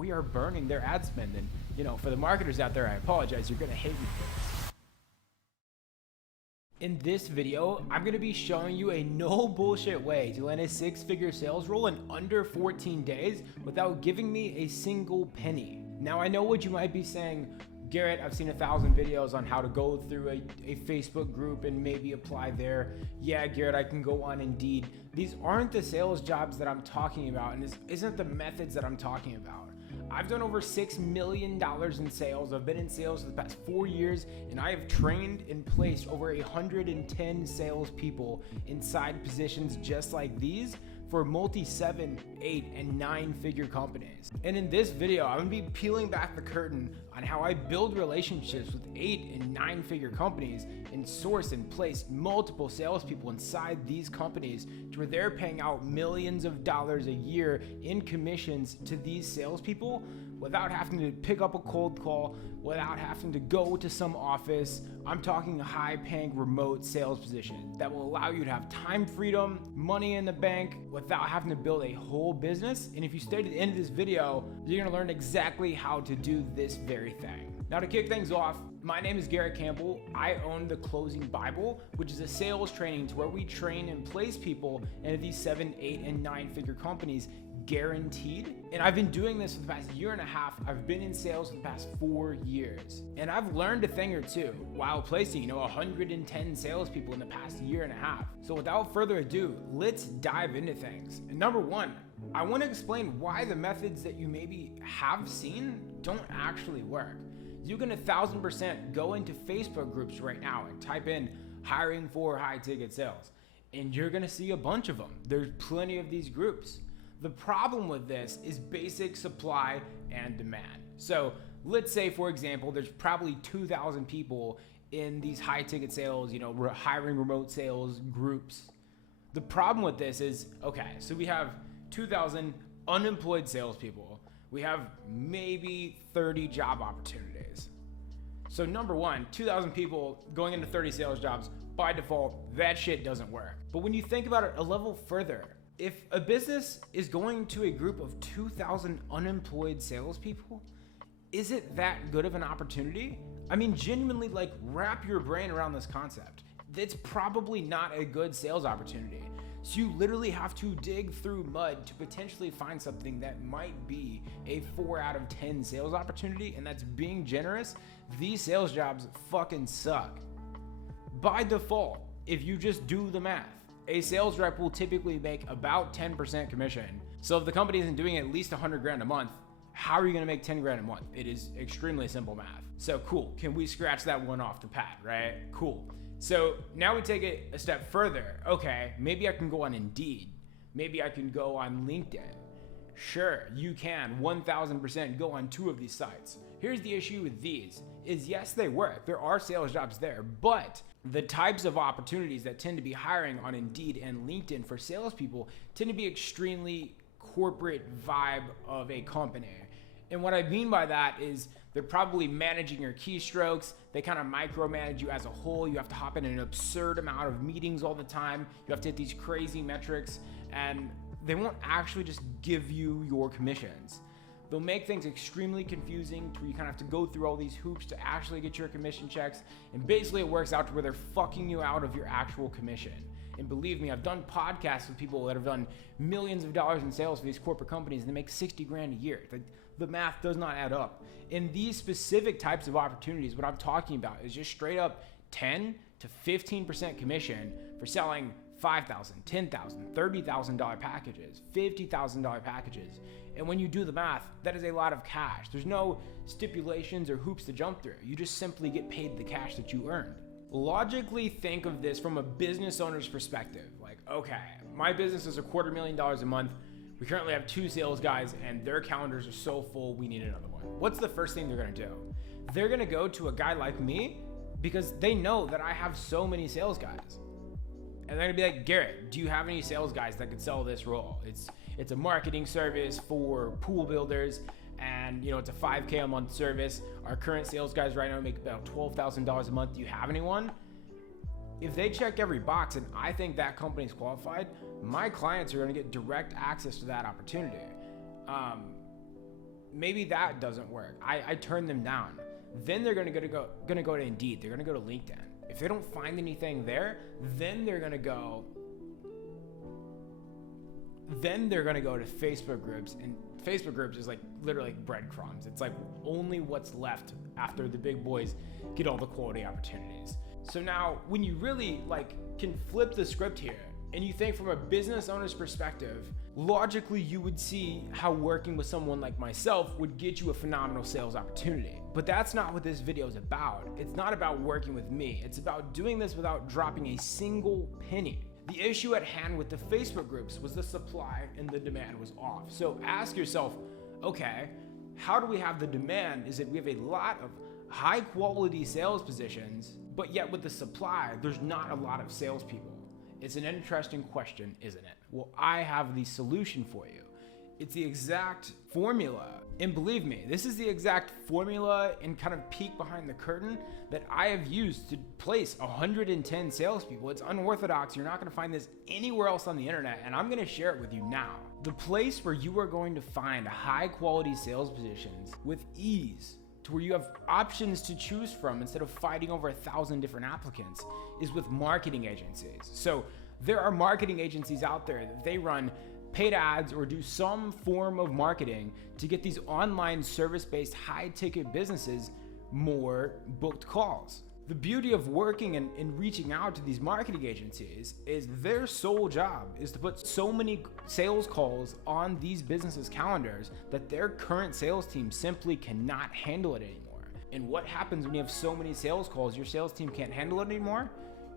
we are burning their ad spend. And, for the marketers out there, I apologize. You're going to hate me for this. In this video, I'm going to be showing you a no bullshit way to land a 6-figure sales role in under 14 days without giving me a single penny. Now, I know what you might be saying. Garrett, I've seen 1,000 videos on how to go through a Facebook group and maybe apply there. Yeah, Garrett, I can go on Indeed. These aren't the sales jobs that I'm talking about, and this isn't the methods that I'm talking about. I've done over $6 million in sales. I've been in sales for the past 4 years, and I have trained and placed over 110 salespeople inside positions just like these for multi-7, 8, and 9-figure companies. And in this video, I'm gonna be peeling back the curtain on how I build relationships with 8 and 9-figure companies and source and place multiple salespeople inside these companies to where they're paying out millions of dollars a year in commissions to these salespeople without having to pick up a cold call, without having to go to some office. I'm talking a high-paying remote sales position that will allow you to have time freedom, money in the bank, without having to build a whole business. And if you stay to the end of this video, you're gonna learn exactly how to do this very thing. Now, to kick things off, my name is Garrett Campbell. I own the Closing Bible, which is a sales training to where we train and place people into these 7, 8, and 9-figure companies guaranteed. And I've been doing this for the past year and a half. I've been in sales for the past 4 years. And I've learned a thing or two while placing, 110 salespeople in the past year and a half. So without further ado, let's dive into things. And number one, I want to explain why the methods that you maybe have seen don't actually work. You can 1,000% go into Facebook groups right now and type in hiring for high ticket sales, and you're gonna see a bunch of them. There's plenty of these groups. The problem with this is basic supply and demand. So let's say, for example, there's probably 2,000 people in these high ticket sales, hiring remote sales groups. The problem with this is, okay, so we have 2,000 unemployed salespeople. We have maybe 30 job opportunities. So number one, 2,000 people going into 30 sales jobs, by default, that shit doesn't work. But when you think about it a level further, if a business is going to a group of 2,000 unemployed salespeople, is it that good of an opportunity? I mean, genuinely, wrap your brain around this concept. It's probably not a good sales opportunity. So you literally have to dig through mud to potentially find something that might be a 4 out of 10 sales opportunity, and that's being generous. These sales jobs fucking suck. By default, if you just do the math, a sales rep will typically make about 10% commission. So if the company isn't doing at least 100 grand a month, how are you gonna make 10 grand a month? It is extremely simple math. So cool, can we scratch that one off the pad, right? Cool. So now we take it a step further. Okay, maybe I can go on Indeed. Maybe I can go on LinkedIn. Sure, you can 1,000% go on 2 of these sites. Here's the issue with these is yes, they work. There are sales jobs there, but the types of opportunities that tend to be hiring on Indeed and LinkedIn for salespeople tend to be extremely corporate vibe of a company. And what I mean by that is they're probably managing your keystrokes. They kind of micromanage you as a whole. You have to hop in an absurd amount of meetings all the time. You have to hit these crazy metrics, and they won't actually just give you your commissions. They'll make things extremely confusing to where you kind of have to go through all these hoops to actually get your commission checks. And basically it works out to where they're fucking you out of your actual commission. And believe me, I've done podcasts with people that have done millions of dollars in sales for these corporate companies, and they make 60 grand a year. The math does not add up. In these specific types of opportunities, what I'm talking about is just straight up 10 to 15% commission for selling $5,000, $10,000, $30,000 packages, $50,000 packages. And when you do the math, that is a lot of cash. There's no stipulations or hoops to jump through. You just simply get paid the cash that you earned. Logically think of this from a business owner's perspective. Like, okay, my business is $250,000 a month. We currently have 2 sales guys and their calendars are so full, we need another one. What's the first thing they're gonna do? They're gonna go to a guy like me because they know that I have so many sales guys. And they're gonna be like, Garrett, do you have any sales guys that could sell this role? It's a marketing service for pool builders, and it's a $5K a month service. Our current sales guys right now make about $12,000 a month. Do you have anyone? If they check every box and I think that company's qualified, my clients are gonna get direct access to that opportunity. maybe that doesn't work. I turn them down. Then they're gonna go to Indeed. They're gonna go to LinkedIn. If they don't find anything there, then they're gonna go to Facebook groups, and Facebook groups is like literally breadcrumbs. It's like only what's left after the big boys get all the quality opportunities. So now when you really can flip the script here and you think from a business owner's perspective, logically you would see how working with someone like myself would get you a phenomenal sales opportunity. But that's not what this video is about. It's not about working with me. It's about doing this without dropping a single penny. The issue at hand with the Facebook groups was the supply and the demand was off. So ask yourself, okay, how do we have the demand? Is it we have a lot of high quality sales positions, but yet with the supply, there's not a lot of salespeople? It's an interesting question, isn't it? Well, I have the solution for you. It's the exact formula. And believe me, this is the exact formula and kind of peek behind the curtain that I have used to place 110 salespeople. It's unorthodox. You're not going to find this anywhere else on the internet, and I'm going to share it with you now. The place where you are going to find high quality sales positions with ease, to where you have options to choose from instead of fighting over 1,000 different applicants, is with marketing agencies. So there are marketing agencies out there that they run paid ads or do some form of marketing to get these online service-based high-ticket businesses more booked calls. The beauty of working and reaching out to these marketing agencies is their sole job is to put so many sales calls on these businesses' calendars that their current sales team simply cannot handle it anymore. And what happens when you have so many sales calls, your sales team can't handle it anymore?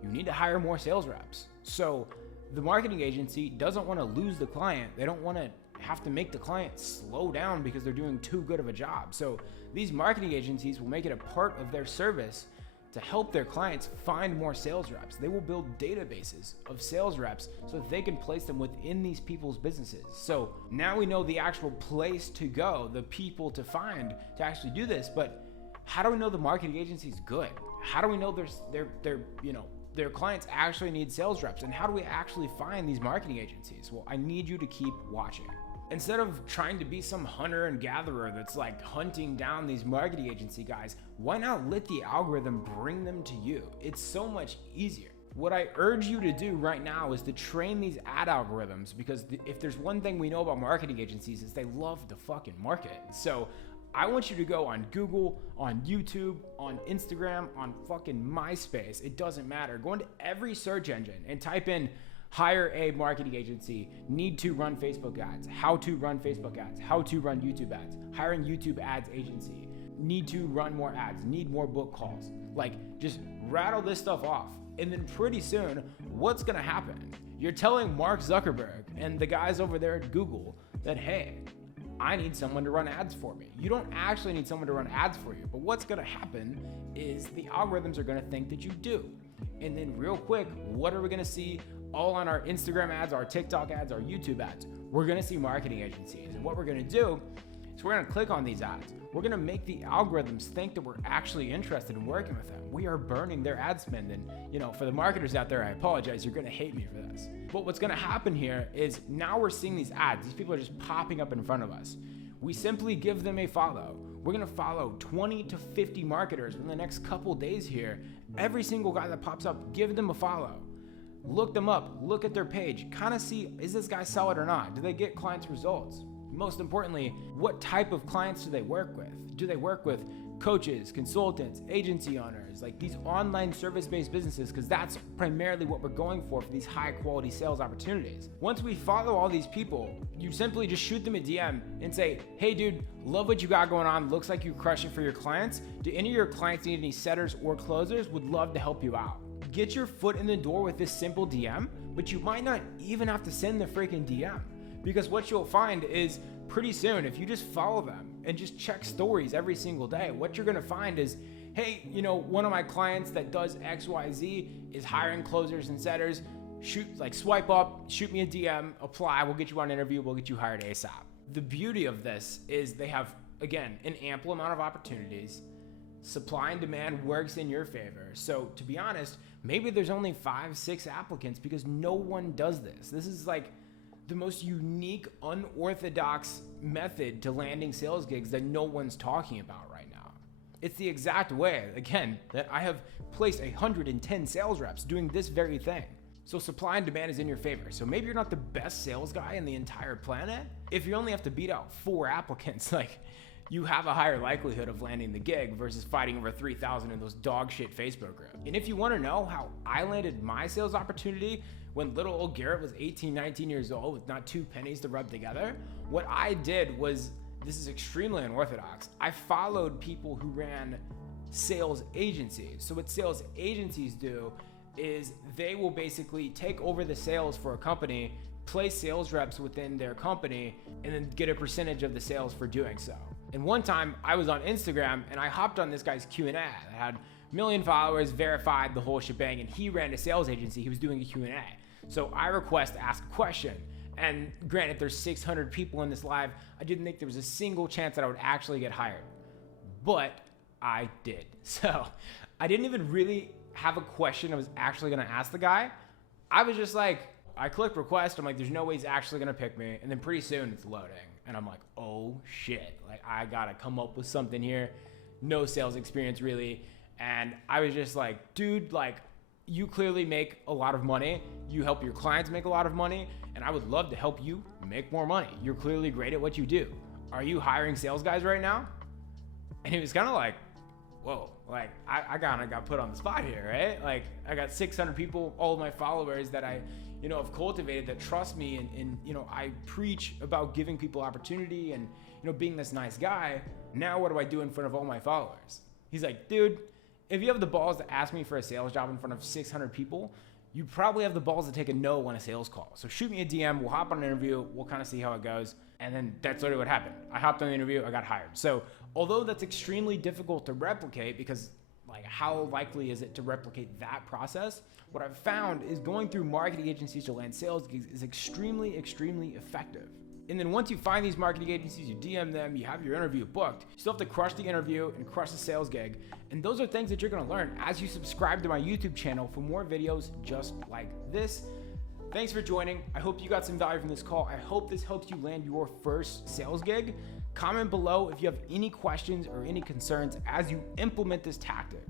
You need to hire more sales reps. So the marketing agency doesn't want to lose the client. They don't want to have to make the client slow down because they're doing too good of a job. So these marketing agencies will make it a part of their service to help their clients find more sales reps. They will build databases of sales reps so that they can place them within these people's businesses. So now we know the actual place to go, the people to find to actually do this, but how do we know the marketing agency is good? How do we know their clients actually need sales reps? And how do we actually find these marketing agencies? Well, I need you to keep watching. Instead of trying to be some hunter and gatherer that's like hunting down these marketing agency guys, why not let the algorithm bring them to you? It's so much easier. What I urge you to do right now is to train these ad algorithms, because if there's one thing we know about marketing agencies is they love to fucking market. So I want you to go on Google, on YouTube, on Instagram, on fucking MySpace. It doesn't matter. Go into every search engine and type in hire a marketing agency, need to run Facebook ads, how to run Facebook ads, how to run YouTube ads, hiring YouTube ads agency, need to run more ads, need more book calls. Just rattle this stuff off. And then pretty soon, what's gonna happen? You're telling Mark Zuckerberg and the guys over there at Google that, hey, I need someone to run ads for me. You don't actually need someone to run ads for you, but what's gonna happen is the algorithms are gonna think that you do. And then real quick, what are we gonna see all on our Instagram ads, our TikTok ads, our YouTube ads? We're gonna see marketing agencies. And what we're gonna do is we're gonna click on these ads. We're gonna make the algorithms think that we're actually interested in working with them. We are burning their ad spend. And for the marketers out there, I apologize, you're gonna hate me for this. But what's gonna happen here is now we're seeing these ads. These people are just popping up in front of us. We simply give them a follow. We're gonna follow 20 to 50 marketers in the next couple days here. Every single guy that pops up, give them a follow. Look them up, look at their page, kind of see, is this guy solid or not? Do they get clients results? Most importantly, what type of clients do they work with? Do they work with coaches, consultants, agency owners, like these online service-based businesses? Because that's primarily what we're going for these high quality sales opportunities. Once we follow all these people, you simply just shoot them a DM and say, hey dude, love what you got going on. Looks like you crush it for your clients. Do any of your clients need any setters or closers? Would love to help you out. Get your foot in the door with this simple DM, but you might not even have to send the freaking DM, because what you'll find is pretty soon, if you just follow them and just check stories every single day, what you're gonna find is, hey, one of my clients that does XYZ is hiring closers and setters. Swipe up, shoot me a DM, apply, we'll get you on an interview, we'll get you hired ASAP. The beauty of this is they have, again, an ample amount of opportunities. Supply and demand works in your favor. So to be honest, maybe there's only 5-6 applicants because no one does this. This is the most unique, unorthodox method to landing sales gigs that no one's talking about right now. It's the exact way, again, that I have placed 110 sales reps doing this very thing. So supply and demand is in your favor. So maybe you're not the best sales guy in the entire planet. If you only have to beat out 4 applicants, like, you have a higher likelihood of landing the gig versus fighting over 3,000 in those dog shit Facebook groups. And if you want to know how I landed my sales opportunity when little old Garrett was 18, 19 years old with not 2 pennies to rub together, what I did was, this is extremely unorthodox. I followed people who ran sales agencies. So what sales agencies do is they will basically take over the sales for a company, place sales reps within their company, and then get a percentage of the sales for doing so. And one time I was on Instagram and I hopped on this guy's Q&A that had 1 million followers, verified, the whole shebang, and he ran a sales agency. He was doing a Q&A. So I request to ask a question. And granted, there's 600 people in this live. I didn't think there was a single chance that I would actually get hired, but I did. So I didn't even really have a question I was actually gonna ask the guy. I was just like, I clicked request. I'm like, there's no way he's actually gonna pick me. And then pretty soon it's loading. And I'm like, oh shit, like I gotta come up with something here. No sales experience really. And I was just like, dude, like you clearly make a lot of money. You help your clients make a lot of money. And I would love to help you make more money. You're clearly great at what you do. Are you hiring sales guys right now? And he was kind of like, whoa, like I kind of got put on the spot here, right? Like I got 600 people, all of my followers that I, have cultivated that trust me and I preach about giving people opportunity and, being this nice guy. Now what do I do in front of all my followers? He's like, dude, if you have the balls to ask me for a sales job in front of 600 people, you probably have the balls to take a no on a sales call. So shoot me a DM, we'll hop on an interview, we'll kind of see how it goes. And then that's literally what happened. I hopped on the interview, I got hired. So although that's extremely difficult to replicate because like how likely is it to replicate that process? What I've found is going through marketing agencies to land sales gigs is extremely, extremely effective. And then once you find these marketing agencies, you DM them, you have your interview booked, you still have to crush the interview and crush the sales gig. And those are things that you're gonna learn as you subscribe to my YouTube channel for more videos just like this. Thanks for joining. I hope you got some value from this call. I hope this helps you land your first sales gig. Comment below if you have any questions or any concerns as you implement this tactic.